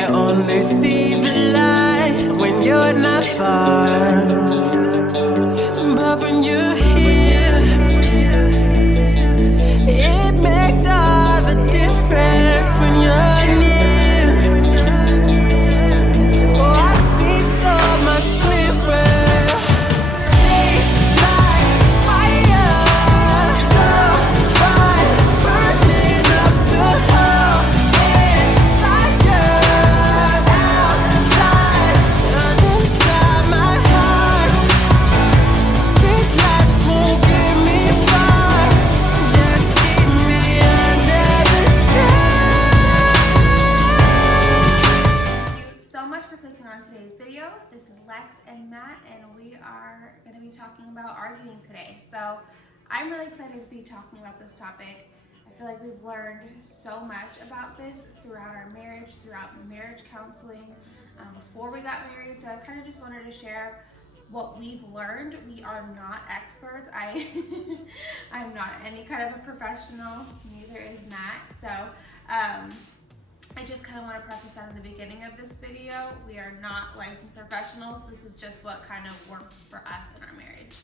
I only see the light when you're not far, but when you're here, it makes all the difference when you're near. Oh, I see so much clearer. Stay like fire, so bright, burning up the whole inside and outside and inside my heart. Street lights won't get me far, just keep me under the sun. Thank you so much for clicking on today's video. This is Lex and Matt, and we are going to be talking about arguing today. So I'm really excited to be talking about this topic. I feel like we've learned so much about this throughout our marriage, throughout marriage counseling, before we got married. So I kind of just wanted to share what we've learned. We are not experts. I'm not any kind of a professional, neither is Matt. So I just kind of want to preface that in the beginning of this video. We are not licensed professionals. This is just what kind of worked for us in our marriage.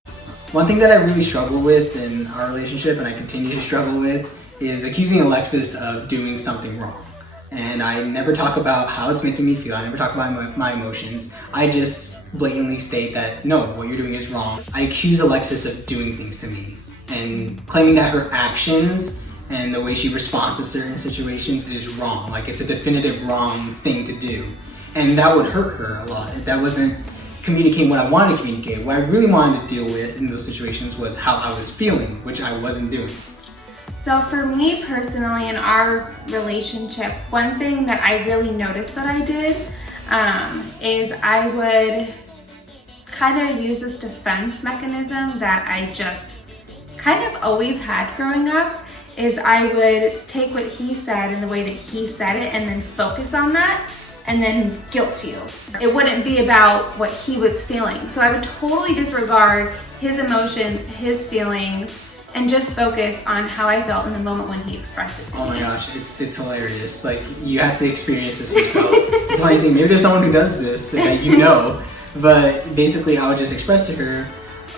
One thing that I really struggle with in our relationship, and I continue to struggle with, is accusing Alexis of doing something wrong. And I never talk about how it's making me feel. I never talk about my emotions. I just blatantly state that, no, what you're doing is wrong. I accuse Alexis of doing things to me and claiming that her actions and the way she responds to certain situations is wrong. Like, it's a definitive wrong thing to do. And that would hurt her a lot. That wasn't communicating what I wanted to communicate. What I really wanted to deal with in those situations was how I was feeling, which I wasn't doing. So for me personally, in our relationship, one thing that I really noticed that I did is I would kind of use this defense mechanism that I just kind of always had growing up, is I would take what he said and the way that he said it and then focus on that and then guilt you. It wouldn't be about what he was feeling. So I would totally disregard his emotions, his feelings, and just focus on how I felt in the moment when he expressed it to me. Oh my gosh, it's hilarious. Like, you have to experience this yourself. It's funny seeing, maybe there's someone who does this that you know, but basically I would just express to her,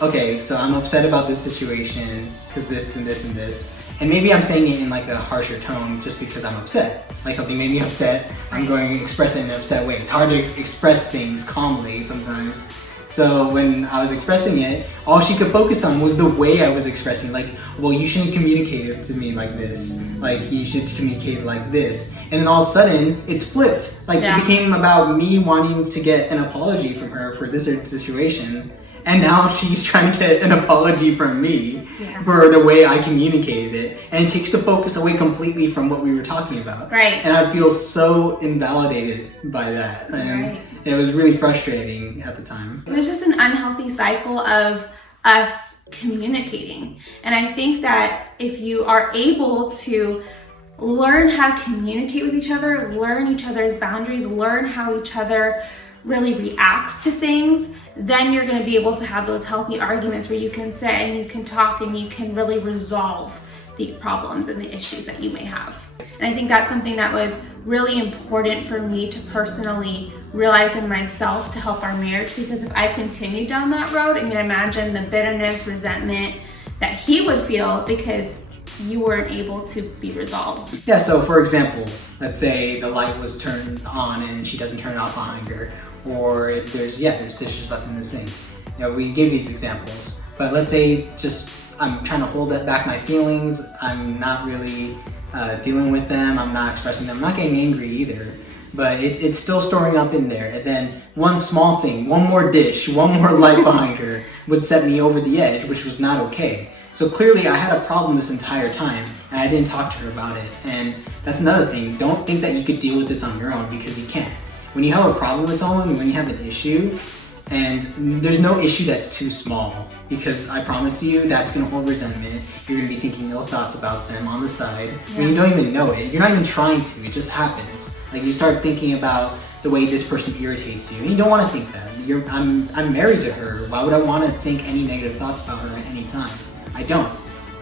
okay, so I'm upset about this situation because this and this and this. And maybe I'm saying it in like a harsher tone just because I'm upset. Like, something made me upset, I'm going to express it in an upset way. It's hard to express things calmly sometimes. So when I was expressing it, all she could focus on was the way I was expressing. Like, well, you shouldn't communicate it to me like this. Like, you should communicate it like this. And then all of a sudden, it's flipped. Like, It became about me wanting to get an apology from her for this certain situation. And now she's trying to get an apology from me for the way I communicated it. And it takes the focus away completely from what we were talking about. Right. And I feel so invalidated by that. And it was really frustrating at the time. It was just an unhealthy cycle of us communicating. And I think that if you are able to learn how to communicate with each other, learn each other's boundaries, learn how each other really reacts to things, then you're going to be able to have those healthy arguments where you can say and you can talk and you can really resolve the problems and the issues that you may have. And I think that's something that was really important for me to personally realize in myself to help our marriage, because if I continued down that road, I can imagine the bitterness, resentment that he would feel because you weren't able to be resolved. Yeah, so for example, let's say the light was turned on and she doesn't turn it off behind her, or if there's dishes left in the sink. You know, we gave these examples, but let's say just I'm trying to hold back my feelings, I'm not really dealing with them, I'm not expressing them, I'm not getting angry either, but it's still storing up in there. And then one small thing, one more dish, one more light behind her would set me over the edge, which was not okay. So clearly I had a problem this entire time and I didn't talk to her about it. And that's another thing, don't think that you could deal with this on your own, because you can't. When you have a problem with someone, when you have an issue, and there's no issue that's too small, because I promise you that's going to hold resentment. You're going to be thinking ill thoughts about them on the side when you don't even know it. You're not even trying to, it just happens. Like, you start thinking about the way this person irritates you, and you don't want to think that. I'm married to her. Why would I want to think any negative thoughts about her at any time? I don't.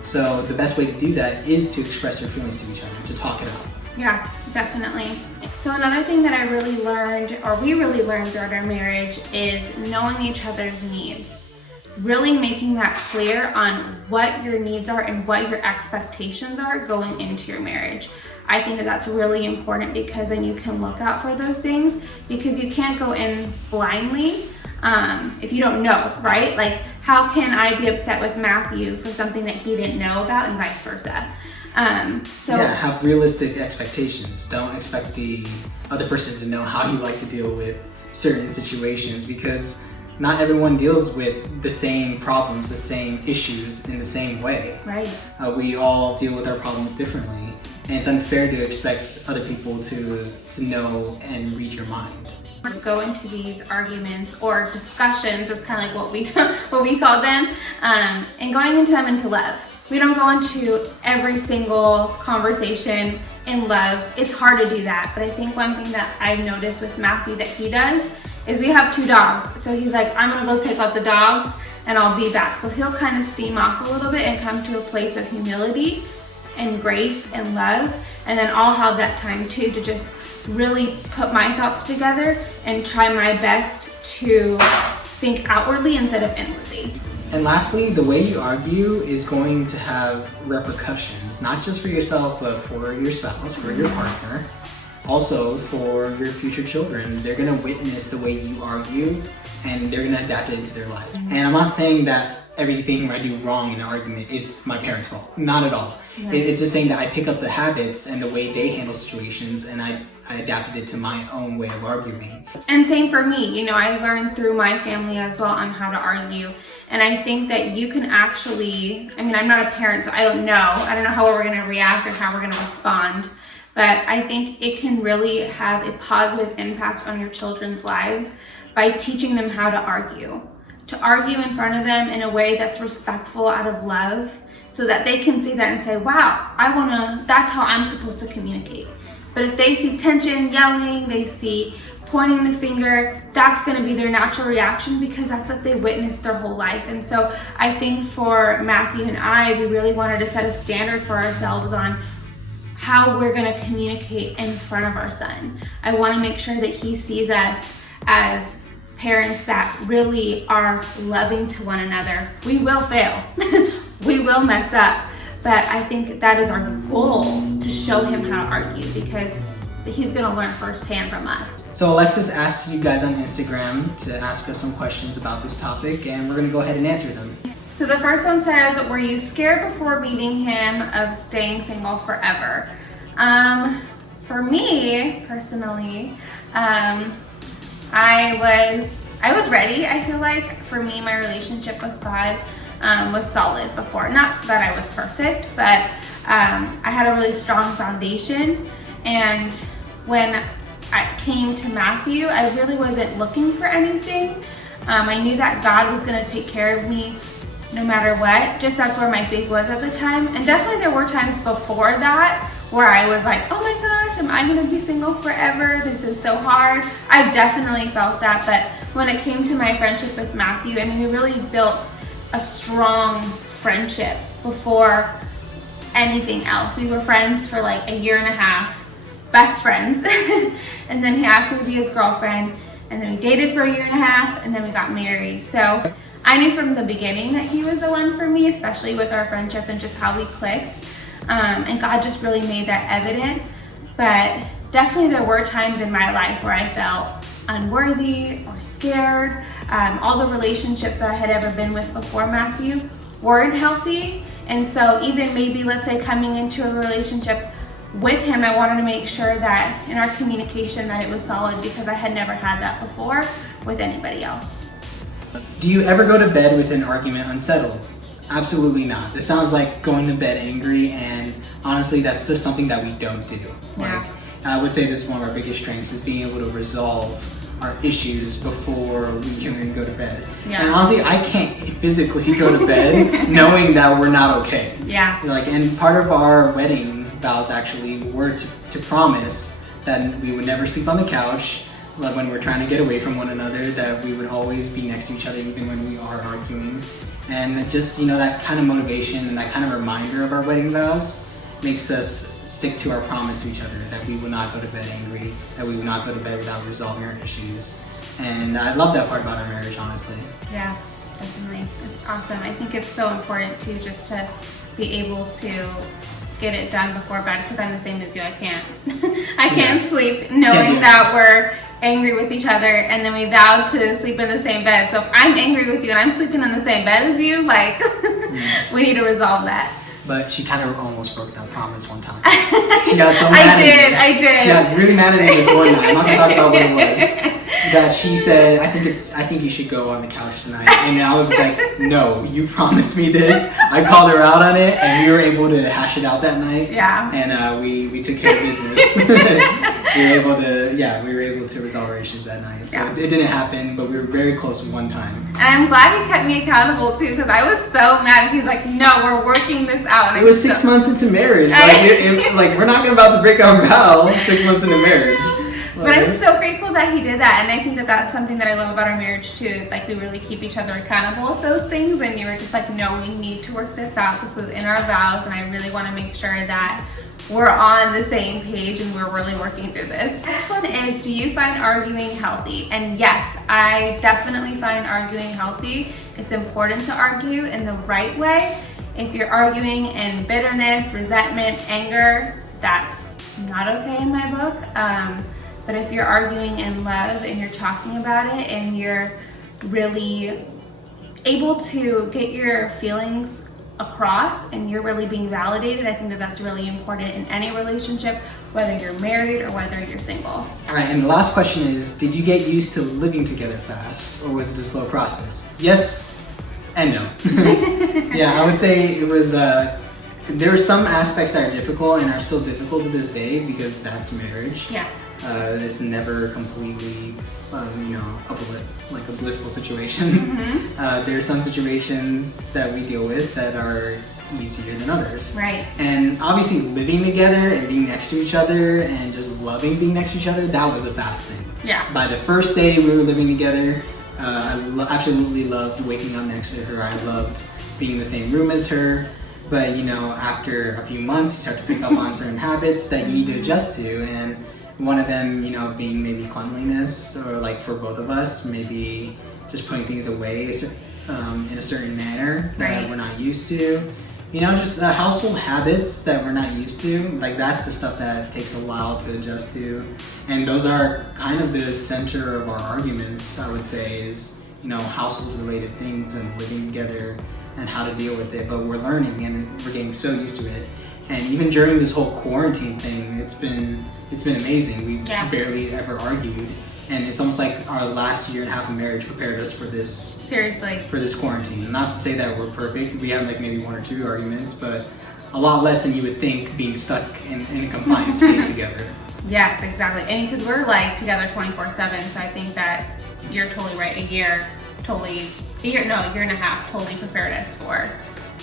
So the best way to do that is to express your feelings to each other, to talk it out. Yeah, definitely. So another thing that I really learned, or we really learned throughout our marriage, is knowing each other's needs. Really making that clear on what your needs are and what your expectations are going into your marriage. I think that that's really important, because then you can look out for those things, because you can't go in blindly if you don't know, right? Like, how can I be upset with Matthew for something that he didn't know about, and vice versa? Have realistic expectations. Don't expect the other person to know how you like to deal with certain situations, because not everyone deals with the same problems, the same issues in the same way. Right. We all deal with our problems differently, and it's unfair to expect other people to know and read your mind. Go into these arguments or discussions, is kind of like what we call them, and going into them into love. We don't go into every single conversation in love. It's hard to do that, but I think one thing that I've noticed with Matthew that he does is we have 2 dogs. So he's like, I'm gonna go take out the dogs and I'll be back. So he'll kind of steam off a little bit and come to a place of humility and grace and love. And then I'll have that time too to just really put my thoughts together and try my best to think outwardly instead of inwardly. And lastly, the way you argue is going to have repercussions, not just for yourself, but for your spouse, for your partner, also for your future children. They're gonna witness the way you argue, and they're gonna adapt it into their lives. And I'm not saying that everything I do wrong in an argument is my parents' fault. Not at all. It's just saying that I pick up the habits and the way they handle situations, and I adapted it to my own way of arguing. And same for me, I learned through my family as well on how to argue. And I think that you can actually, I'm not a parent, so I don't know how we're gonna react or how we're gonna respond, but I think it can really have a positive impact on your children's lives by teaching them how to argue in front of them in a way that's respectful, out of love, so that they can see that and say, wow, that's how I'm supposed to communicate. But if they see tension, yelling, they see pointing the finger, that's going to be their natural reaction, because that's what they witnessed their whole life. And so I think for Matthew and I, we really wanted to set a standard for ourselves on how we're going to communicate in front of our son. I want to make sure that he sees us as parents that really are loving to one another. We will fail. We will mess up. But I think that is our goal, to show him how to argue, because he's going to learn firsthand from us. So Alexis asked you guys on Instagram to ask us some questions about this topic, and we're going to go ahead and answer them. So the first one says, were you scared before meeting him of staying single forever? For me, personally, I was ready. I feel like for me, my relationship with God was solid before. Not that I was perfect, but I had a really strong foundation. And when I came to Matthew, I really wasn't looking for anything. I knew that God was going to take care of me no matter what. Just that's where my faith was at the time. And definitely there were times before that where I was like, oh my gosh, am I going to be single forever? This is so hard. I've definitely felt that. But when it came to my friendship with Matthew, we really built a strong friendship before anything else. We were friends for like 1.5 years, best friends. And then he asked me to be his girlfriend, and then we dated for 1.5 years, and then we got married. So I knew from the beginning that he was the one for me, especially with our friendship and just how we clicked. And God just really made that evident. But definitely there were times in my life where I felt unworthy or scared. All the relationships that I had ever been with before Matthew weren't healthy. And so even maybe, let's say, coming into a relationship with him, I wanted to make sure that in our communication that it was solid, because I had never had that before with anybody else. Do you ever go to bed with an argument unsettled? Absolutely not. This sounds like going to bed angry, and honestly, that's just something that we don't do. Yeah. I would say this is one of our biggest strengths, is being able to resolve our issues before we even go to bed. Yeah. And honestly, I can't physically go to bed knowing that we're not okay. Yeah. And part of our wedding vows actually were to promise that we would never sleep on the couch, like when we're trying to get away from one another, that we would always be next to each other even when we are arguing. And just, that kind of motivation and that kind of reminder of our wedding vows makes us stick to our promise to each other that we will not go to bed angry, that we will not go to bed without resolving our issues. And I love that part about our marriage, honestly. Yeah, definitely. It's awesome. I think it's so important too, just to be able to get it done before bed, because I'm the same as you. I can't sleep knowing that we're angry with each other, and then we vowed to sleep in the same bed. So if I'm angry with you and I'm sleeping in the same bed as you, like, we need to resolve that. But she kind of almost broke that promise one time. She got so mad I did. She got really mad at me this one night. I'm not gonna talk about what it was. That she said, I think you should go on the couch tonight. And I was like, no, you promised me this. I called her out on it, and we were able to hash it out that night. Yeah. And we took care of business. we were able to resolve our issues that night. So it didn't happen, but we were very close one time. And I'm glad he kept me accountable too, because I was so mad. He's like, no, we're working this out. And it was 6 months into marriage. Like, we're not about to break our vow 6 months into marriage. But I'm so grateful that he did that, and I think that that's something that I love about our marriage too. Is like we really keep each other accountable with those things, and you were just like, no, we need to work this out. This was in our vows, and I really want to make sure that we're on the same page and we're really working through this. Next one is, do you find arguing healthy? And yes, I definitely find arguing healthy. It's important to argue in the right way. If you're arguing in bitterness, resentment, anger, that's not okay in my book. But if you're arguing in love and you're talking about it and you're really able to get your feelings across and you're really being validated, I think that that's really important in any relationship, whether you're married or whether you're single. All right, and the last question is, did you get used to living together fast, or was it a slow process? Yes and no. Yeah, I would say it was, there are some aspects that are difficult and are still difficult to this day because that's marriage. Yeah. It's never completely, like a blissful situation. There are some situations that we deal with that are easier than others. Right. And obviously living together and being next to each other and just loving being next to each other, that was a fast thing. Yeah. By the first day we were living together, I absolutely loved waking up next to her. I loved being in the same room as her. But after a few months, you start to pick up on certain habits that you need to adjust to, and one of them, being maybe cleanliness, or like for both of us, maybe just putting things away in a certain manner that we're not used to. Just household habits that we're not used to. Like, that's the stuff that takes a while to adjust to. And those are kind of the center of our arguments, I would say, is, household related things and living together and how to deal with it. But we're learning and we're getting so used to it. And even during this whole quarantine thing, it's been amazing. We barely ever argued. And it's almost like our last year and a half of marriage prepared us for this. Seriously. For this quarantine. Not to say that we're perfect. We have like maybe 1 or 2 arguments, but a lot less than you would think being stuck in a confined space together. Yes, exactly. And because we're like together 24/7, so I think that you're totally right. A year and a half totally prepared us for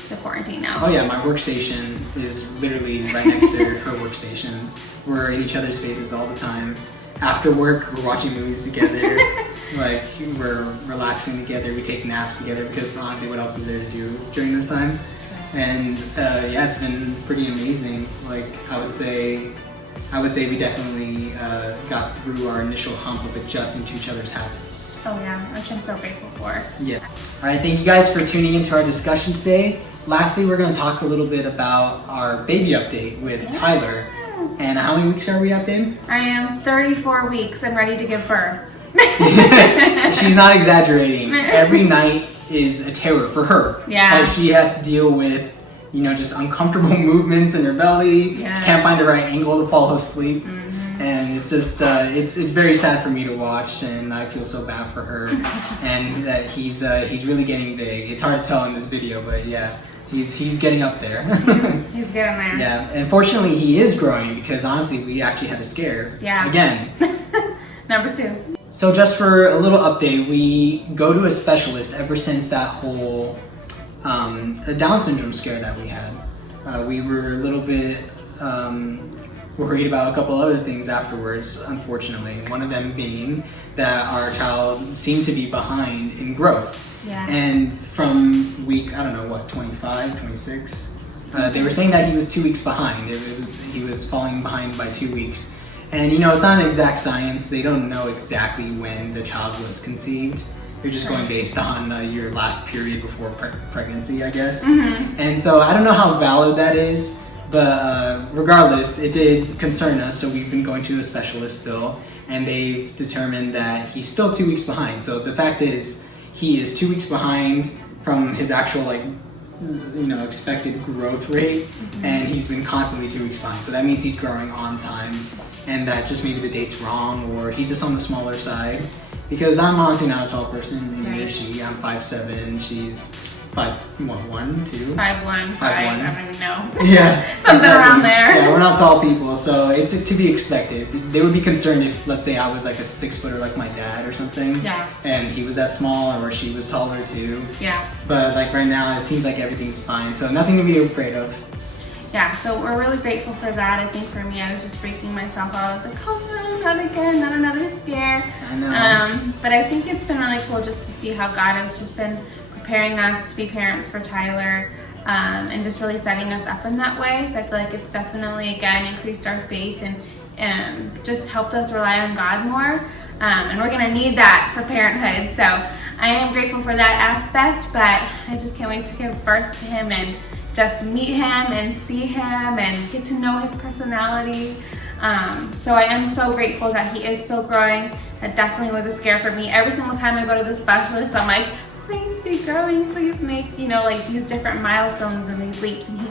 the quarantine now. Oh yeah, my workstation is literally right next to her workstation. We're in each other's faces all the time. After work, we're watching movies together. Like, we're relaxing together. We take naps together because honestly, what else is there to do during this time? And it's been pretty amazing. Like, I would say we definitely got through our initial hump of adjusting to each other's habits. Oh yeah, which I'm so grateful for. Yeah. All right, thank you guys for tuning into our discussion today. Lastly, we're going to talk a little bit about our baby update with Tyler. And how many weeks are we at, babe? I am 34 weeks and ready to give birth. She's not exaggerating. Every night is a terror for her. Yeah. Like, she has to deal with, just uncomfortable movements in her belly. Yeah. She can't find the right angle to fall asleep. And it's just, it's very sad for me to watch, and I feel so bad for her. And that he's really getting big. It's hard to tell in this video, but yeah. He's getting up there. He's getting there. Yeah, and fortunately he is growing, because honestly we actually had a scare. Yeah. Again. Number 2. So just for a little update, we go to a specialist ever since that whole Down syndrome scare that we had. We were a little bit worried about a couple other things afterwards, unfortunately. One of them being that our child seemed to be behind in growth. Yeah. And from week, 25, 26, They were saying that he was 2 weeks behind. He was falling behind by 2 weeks. And you know, it's not an exact science. They don't know exactly when the child was conceived. They're just going based on your last period before pregnancy, I guess. And so I don't know how valid that is, but regardless, it did concern us. So we've been going to a specialist still, and they've determined that he's still 2 weeks behind. So the fact is, he is 2 weeks behind from his actual expected growth rate, and he's been constantly 2 weeks behind. So that means he's growing on time, and that just maybe the date's wrong, or he's just on the smaller side. Because I'm honestly not a tall person, neither is she. I'm 5'7", she's 5'1", 2? 5'1", 5'1", I don't even know. Yeah. Something around there. Yeah, we're not tall people, so it's to be expected. They would be concerned if, let's say, I was like a 6-footer like my dad or something. Yeah. And he was that small, or she was taller too. Yeah. But like right now, it seems like everything's fine, so nothing to be afraid of. Yeah, so we're really grateful for that. I think for me, I was just freaking myself out. I was like, oh no, not again, not another scare. I know. But I think it's been really cool just to see how God has just been preparing us to be parents for Tyler, and just really setting us up in that way. So I feel like it's definitely, again, increased our faith and just helped us rely on God more. And we're gonna need that for parenthood. So I am grateful for that aspect, but I just can't wait to give birth to him and just meet him and see him and get to know his personality. So I am so grateful that he is still growing. That definitely was a scare for me. Every single time I go to the specialist, I'm like, please be growing, please make, these different milestones and these leaps, and he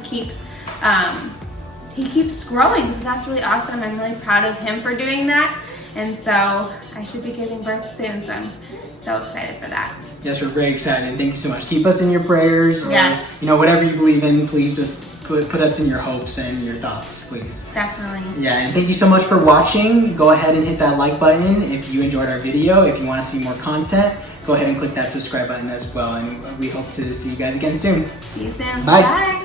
keeps growing. So that's really awesome. I'm really proud of him for doing that. And so I should be giving birth soon, so I'm so excited for that. Yes, we're very excited, and thank you so much. Keep us in your prayers, or, Yes. Whatever you believe in, please just put us in your hopes and your thoughts, please. Definitely. Yeah, and thank you so much for watching. Go ahead and hit that like button if you enjoyed our video. If you want to see more content, go ahead and click that subscribe button as well, and we hope to see you guys again soon. See you soon. Bye. Bye.